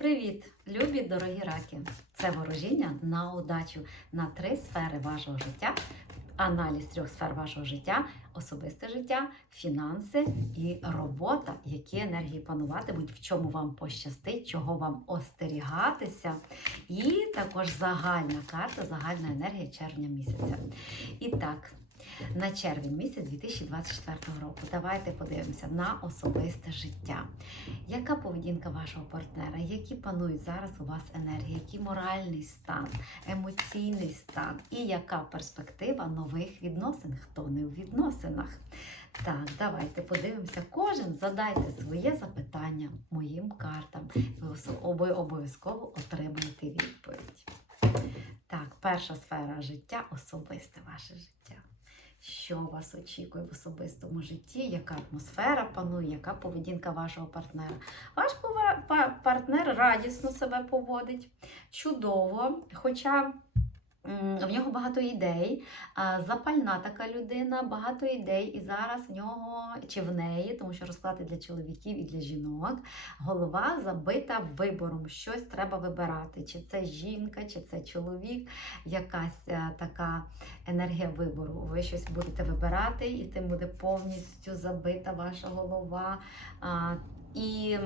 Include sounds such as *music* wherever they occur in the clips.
Привіт, любі дорогі раки! Це ворожіння на удачу на три сфери вашого життя. Аналіз трьох сфер вашого життя, особисте життя, фінанси і робота, які енергії пануватимуть, в чому вам пощастить, чого вам остерігатися. І також загальна карта, загальна енергія червня місяця. І так, на червень місяць 2024 року. Давайте подивимося на особисте життя. Яка поведінка вашого партнера? Які панують зараз у вас енергії? Який моральний стан, емоційний стан і яка перспектива нових відносин? Хто не у відносинах? Так, давайте подивимося. Кожен задайте своє запитання моїм картам. Ви обов'язково отримаєте відповідь. Так, перша сфера життя особисте ваше життя. Що вас очікує в особистому житті? Яка атмосфера панує, яка поведінка вашого партнера? Ваш партнер радісно себе поводить, чудово, хоча в нього багато ідей, запальна така людина, багато ідей, і зараз в нього чи в неї, тому що розклади для чоловіків і для жінок, голова забита вибором. Щось треба вибирати. Чи це жінка, чи це чоловік, якась е, така енергія вибору. Ви щось будете вибирати, і тим буде повністю забита ваша голова. І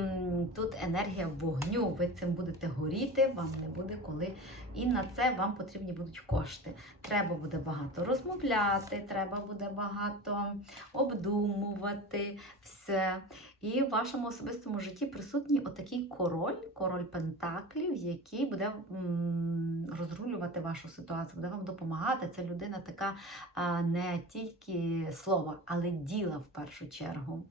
тут енергія вогню. Ви цим будете горіти, вам не буде коли. І на це вам потрібні будуть кошти. Треба буде багато розмовляти, треба буде багато обдумувати все. І в вашому особистому житті присутній отакий король, король Пентаклів, який буде розрулювати вашу ситуацію, буде вам допомагати. Це людина така не тільки слова, але діла в першу чергу.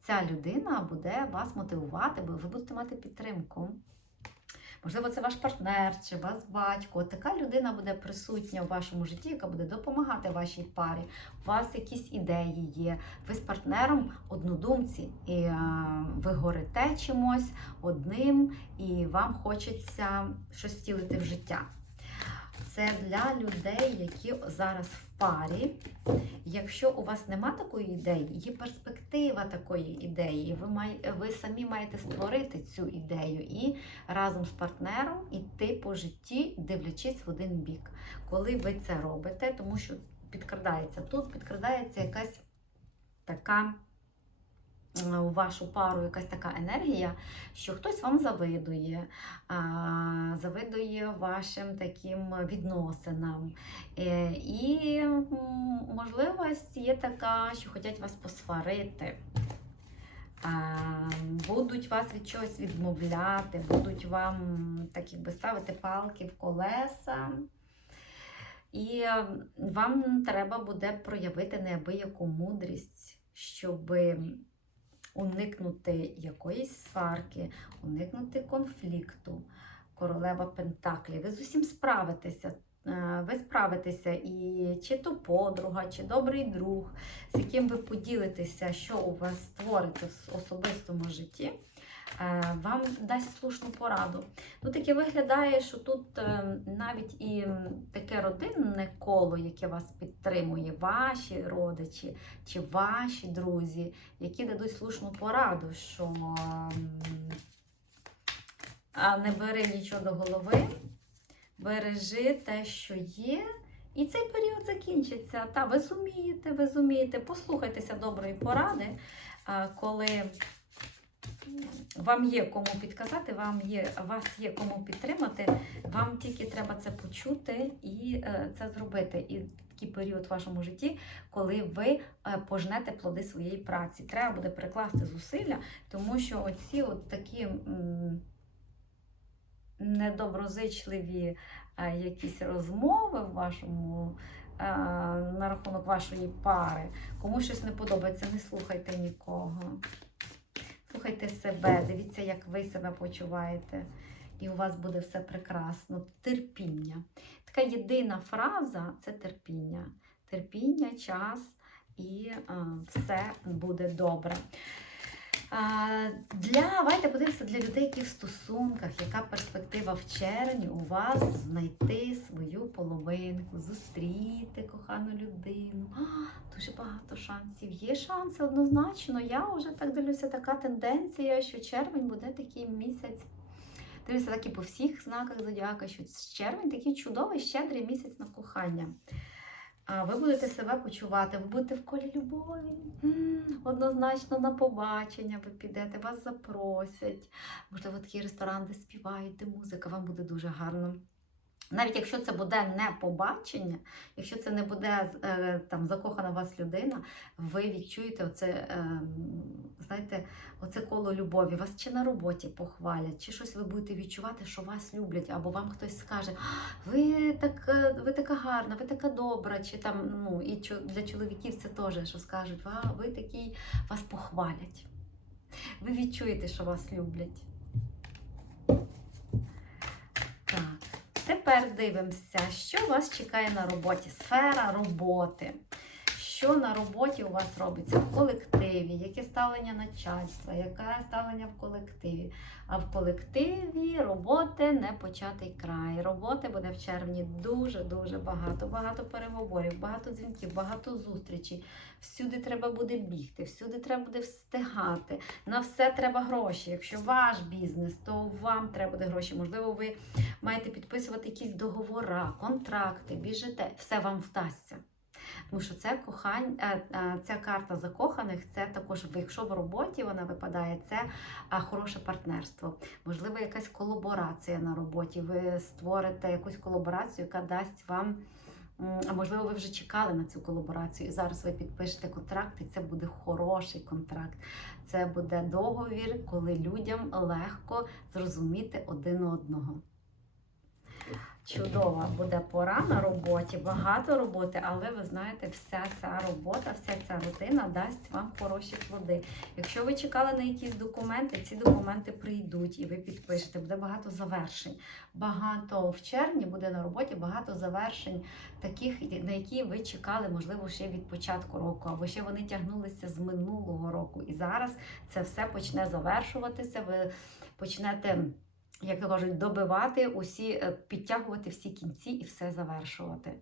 Ця людина буде вас мотивувати, бо ви будете мати підтримку. Можливо, це ваш партнер чи ваш батько. Така людина буде присутня в вашому житті, яка буде допомагати вашій парі. У вас якісь ідеї є. Ви з партнером однодумці, і е, ви горите чимось одним, і вам хочеться щось втілити в життя. Це для людей, які зараз в парі. Якщо у вас нема такої ідеї, є перспектива такої ідеї, ви, май, ви самі маєте створити цю ідею і разом з партнером іти по житті, дивлячись в один бік. Коли ви це робите, тому що підкрадається тут, підкрадається якась така. Е, У вашу пару якась така енергія, що хтось вам завидує, завидує вашим таким відносинам. Е, І можливість є така, що хочуть вас посварити. Будуть вас від чогось відмовляти, будуть вам так якби ставити палки в колеса. І е, вам треба буде проявити неабияку мудрість, щоб уникнути якоїсь сварки, уникнути конфлікту. Королева Пентаклі. Ви з усім справитеся. Е, Ви справитеся і чи то подруга, чи добрий друг, з яким ви поділитеся, що у вас створиться в особистому житті, вам дасть слушну пораду. Ну, таке виглядає, що тут е, навіть і таке родинне коло, яке вас підтримує, ваші родичі чи ваші друзі, які дадуть слушну пораду, що не бери нічого до голови, бережи те, що є. І цей період закінчиться. Та ви зумієте, ви зумієте, послухайтеся доброї поради, коли вам є кому підказати, вам є, вас є кому підтримати, вам тільки треба це почути і е, це зробити. І такий період в вашому житті, коли ви е, пожнете плоди своєї праці. Треба буде перекласти зусилля, тому що оці от такі. недоброзичливі е, якісь розмови в вашому на рахунок вашої пари. Кому щось не подобається, не слухайте нікого. Слухайте себе, дивіться, як ви себе почуваєте, і у вас буде все прекрасно. Терпіння. Така єдина фраза це терпіння. Терпіння, час і все буде добре. Для давайте подивимося для людей, які в стосунках, яка перспектива в червні у вас знайти свою половинку, зустріти кохану людину. А, дуже багато шансів. Є шанси однозначно. Я вже так дивлюся, така тенденція, що червень буде такий місяць Дивіться так і по всіх знаках зодіака, що червень такий чудовий, щедрий місяць на кохання. Ви будете себе почувати, ви будете в колі любові. Однозначно на побачення ви підете, вас запросять. Можливо, такий ресторан, де співають, де музика, вам буде дуже гарно. Навіть якщо це буде не побачення, якщо це не буде е, там закохана вас людина, ви відчуєте оце, ем, знаєте, оце коло любові. Вас чи на роботі похвалять, чи щось ви будете відчувати, що вас люблять, або вам хтось скаже, ви так, е, ви така гарна, ви така добра, чи там, ну і для чоловіків це теж, що скажуть, а ви такий, вас похвалять. Ви відчуєте, що вас люблять. Так. Тепер дивимося, що вас чекає на роботі. Сфера роботи. Що на роботі у вас робиться в колективі, яке ставлення начальства, яке ставлення в колективі. А в колективі роботи не початий край. Роботи буде в червні дуже-дуже багато. Багато переговорів, багато дзвінків, багато зустрічей. Всюди треба буде бігти, всюди треба буде встигати. На все треба гроші. Якщо ваш бізнес, то вам треба буде гроші. Можливо, ви маєте підписувати якісь договори, контракти, біжите, все вам вдасться. Тому що це кохань, е, е, ця карта закоханих, це також, якщо в роботі вона випадає, це хороше партнерство. Можливо, якась колаборація на роботі. Ви створите якусь колаборацію, яка дасть вам. А можливо, ви вже чекали на цю колаборацію, і зараз ви підпишете контракт, і це буде хороший контракт. Це буде договір, коли людям легко зрозуміти один одного. Чудова буде пора на роботі, багато роботи, але ви знаєте, вся ця робота, вся ця рутина дасть вам хороші плоди. Якщо ви чекали на якісь документи, ці документи прийдуть і ви підпишете. Буде багато завершень. Багато в червні буде на роботі багато завершень, таких, на які ви чекали, можливо, ще від початку року, або ще вони тягнулися з минулого року. І зараз це все почне завершуватися. Ви почнете як кажуть, добивати усі, е, підтягувати всі кінці і все завершувати.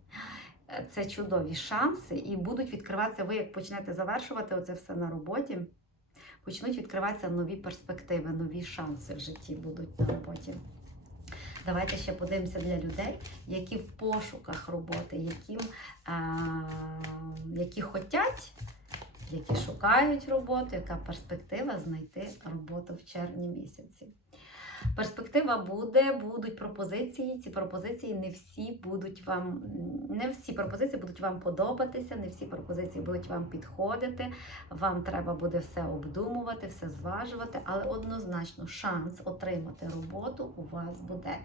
Це чудові шанси, і будуть відкриватися. Ви як почнете завершувати оце все на роботі, почнуть відкриватися нові перспективи, нові шанси в житті будуть на роботі. Давайте ще подивимося для людей, які в пошуках роботи, яким, а, які хотять, які шукають роботу, яка перспектива знайти роботу в червні місяці. Перспектива буде, будуть пропозиції. Ці пропозиції не всі будуть вам, не всі пропозиції будуть вам подобатися, не всі пропозиції будуть вам підходити. Вам треба буде все обдумувати, все зважувати, але однозначно шанс отримати роботу у вас буде.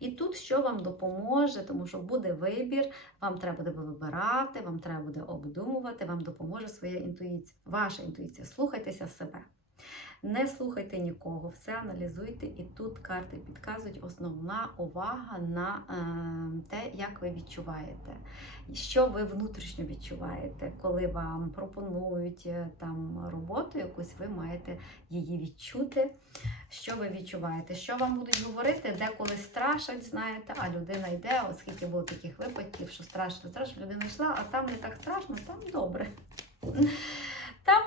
І тут що вам допоможе, тому що буде вибір, вам треба буде вибирати, вам треба буде обдумувати, вам допоможе своя інтуїція, ваша інтуїція. Слухайтеся себе. Не слухайте нікого, все аналізуйте, і тут карти підказують основна увага на е, те, як ви відчуваєте, що ви внутрішньо відчуваєте, коли вам пропонують е, там роботу якусь, ви маєте її відчути. Що ви відчуваєте? Що вам будуть говорити, деколи страшать, знаєте, а людина йде, оскільки було таких випадків, що страшно, страшно, людина йшла, а там не так страшно, там добре.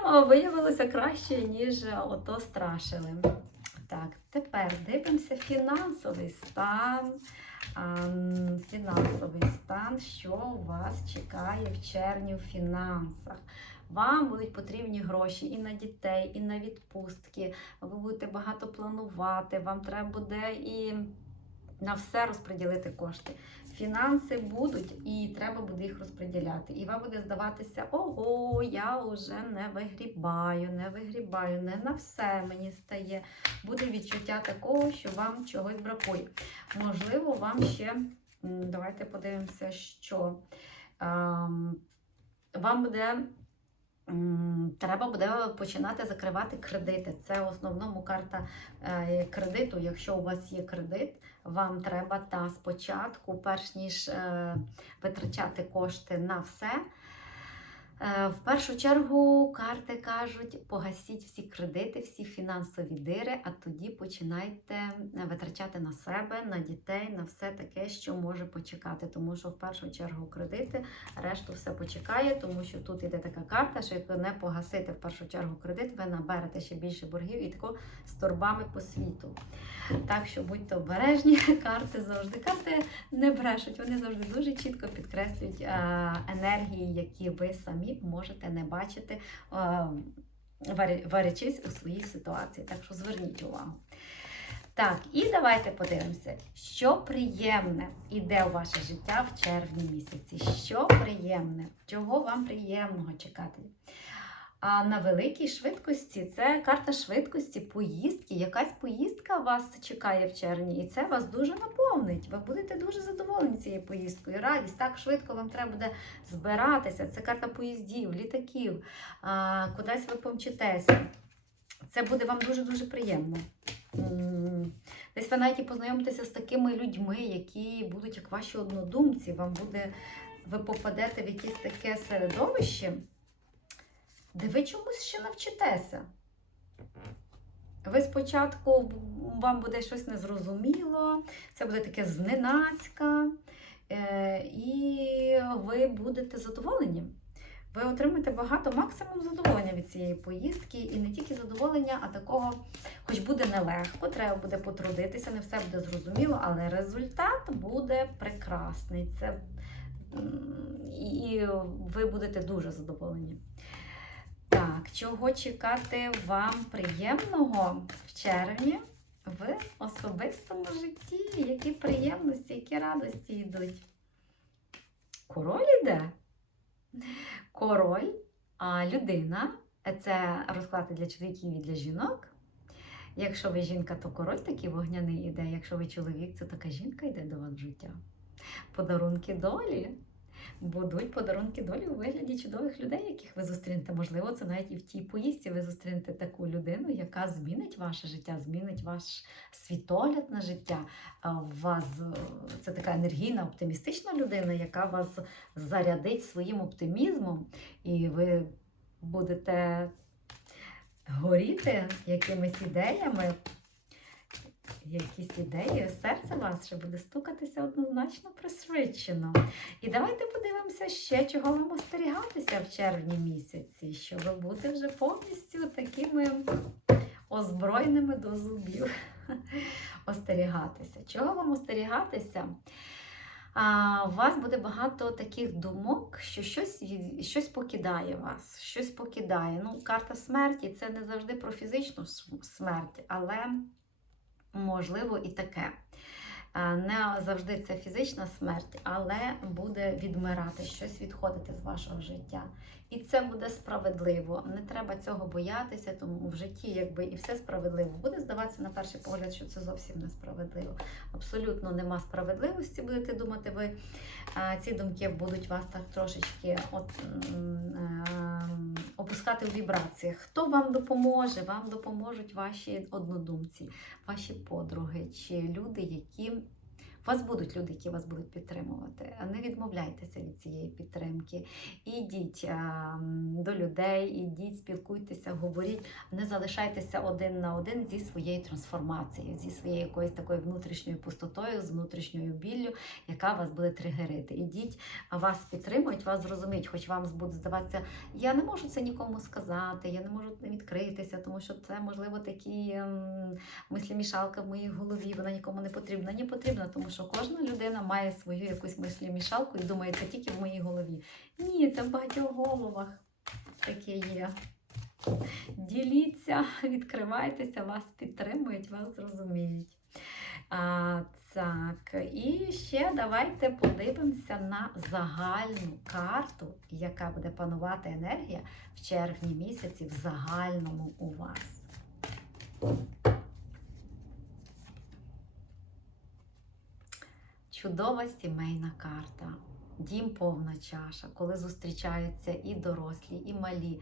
Там е, виявилося краще, ніж е, ото страшили. Так, тепер дивимося фінансовий стан. Фінансовий стан, що вас чекає в червні в фінансах. Вам будуть потрібні гроші і на дітей, і на відпустки. Ви будете багато планувати, вам треба буде і на все розподілити кошти. Фінанси будуть, і треба буде їх розподіляти. І вам буде здаватися, ого, я вже не вигрібаю, не вигрібаю, не на все мені стає. Буде відчуття такого, що вам чогось бракує. Можливо, вам ще давайте подивимося, що вам буде. Треба буде починати закривати кредити. Це в основному карта е, кредиту. Якщо у вас є кредит, вам треба та спочатку, перш ніж е, витрачати кошти на все, В першу чергу карти кажуть, погасіть всі кредити, всі фінансові дири, а тоді починайте е, витрачати на себе, на дітей, на все таке, що може почекати. Тому що в першу чергу кредити, решту все почекає, тому що тут іде така карта, що як не погасите в першу чергу кредит, ви наберете ще більше боргів і тако з торбами по світу. Так що будьте обережні, *laughs* карти завжди карти не брешуть, вони завжди дуже чітко підкреслюють е, енергії, які ви самі можете не бачити, е, варячись у своїй ситуації. Так що зверніть увагу. Так, і давайте подивимося, що приємне іде у ваше життя в червні місяці. Що приємне, чого вам приємного чекати? А на великій швидкості це карта швидкості, поїздки. Якась поїздка вас чекає в червні, і це вас дуже наповнить. Ви будете дуже задоволені цією поїздкою. Радість так швидко вам треба буде збиратися. Це карта поїздів, літаків, кудись ви помчитеся. Це буде вам дуже дуже приємно. Десь ви навіть і познайомитеся з такими людьми, які будуть як ваші однодумці. Вам буде, ви попадете в якесь таке середовище де ви чомусь ще навчитеся. Ви спочатку вам буде щось незрозуміло, це буде таке зненацька, е, і ви будете задоволені. Ви отримаєте багато максимум задоволення від цієї поїздки, і не тільки задоволення, а такого, хоч буде нелегко, треба буде потрудитися, не все буде зрозуміло, але результат буде прекрасний. Це, і ви будете дуже задоволені. Так, чого чекати вам приємного в червні в особистому житті? Які приємності, які радості йдуть? Король іде. Король, а людина це розклад для чоловіків і для жінок. Якщо ви жінка, то король такий вогняний іде. Якщо ви чоловік, це така жінка йде до вас життя. Подарунки долі будуть подарунки долі у вигляді чудових людей, яких ви зустрінете. Можливо, це навіть і в тій поїздці ви зустрінете таку людину, яка змінить ваше життя, змінить ваш світогляд на життя. Вас е, це така енергійна, оптимістична людина, яка вас зарядить своїм оптимізмом, і ви будете горіти якимись ідеями. Якісь ідеї, серце вас ще буде стукатися однозначно пришвидшено. І давайте подивимося ще, чого вам остерігатися в червні місяці, що ви будете вже повністю такими озброєними до зубів. *laughs* Остерігатися. Чого вам остерігатися? А, у вас буде багато таких думок, що щось, щось покидає вас, щось покидає. Ну, карта смерті це не завжди про фізичну смерть, але можливо і таке. Е, Не завжди це фізична смерть, але буде відмирати, щось відходити з вашого життя. І це буде справедливо. Не треба цього боятися, тому в житті якби і все справедливо. Буде здаватися на перший погляд, що це зовсім несправедливо. Абсолютно нема справедливості, будете думати ви. Е, Ці думки будуть вас так трошечки от, м, е, опускати в вібраціях. Хто вам допоможе? Вам допоможуть ваші однодумці ваші подруги чи люди, які вас будуть люди, які вас будуть підтримувати. Не відмовляйтеся від цієї підтримки. Ідіть а, до людей, ідіть, спілкуйтеся, говоріть, не залишайтеся один на один зі своєю трансформацією, зі своєю якоюсь такою внутрішньою пустотою, з внутрішньою біллю, яка вас буде тригерити. Ідіть, вас підтримують, вас зрозуміють, хоч вам буде здаватися, я не можу це нікому сказати, я не можу відкритися, тому що це можливо такі. мислімішалка в моїй голові, вона нікому не потрібна. Не потрібна, тому що кожна людина має свою якусь мислімішалку і думає, це тільки в моїй голові. Ні, це в багатьох головах таке є. Діліться, *laughs* відкривайтеся, вас підтримують, вас зрозуміють. А, так, і ще давайте подивимося на загальну карту, яка буде панувати енергія в червні місяці в загальному у вас. Чудова сімейна карта. Дім повна чаша, коли зустрічаються і дорослі, і малі.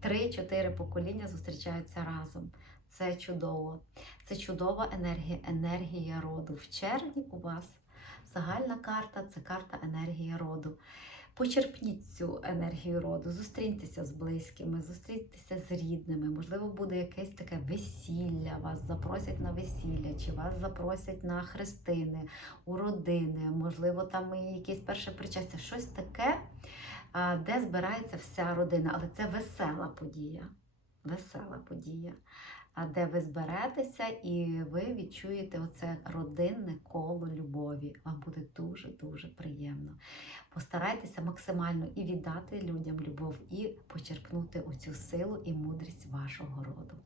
Три-чотири покоління зустрічаються разом. Це чудово. Це чудова енергія, енергія роду. В червні у вас загальна карта це карта енергія роду. Почерпніть цю енергію роду, зустріньтеся з близькими, зустріньтеся з рідними. Можливо, буде якесь таке весілля, вас запросять на весілля, чи вас запросять на хрестини, у родини, можливо, там і якесь перше причастя, щось таке, де збирається вся родина. Але це весела подія. Весела подія. А де ви зберетеся і ви відчуєте оце родинне коло любові. Вам буде дуже-дуже приємно. Постарайтеся максимально і віддати людям любов, і почерпнути оцю силу і мудрість вашого роду.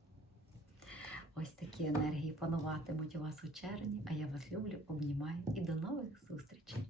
Ось такі енергії пануватимуть у вас у червні, а я вас люблю, обнімаю і до нових зустрічей!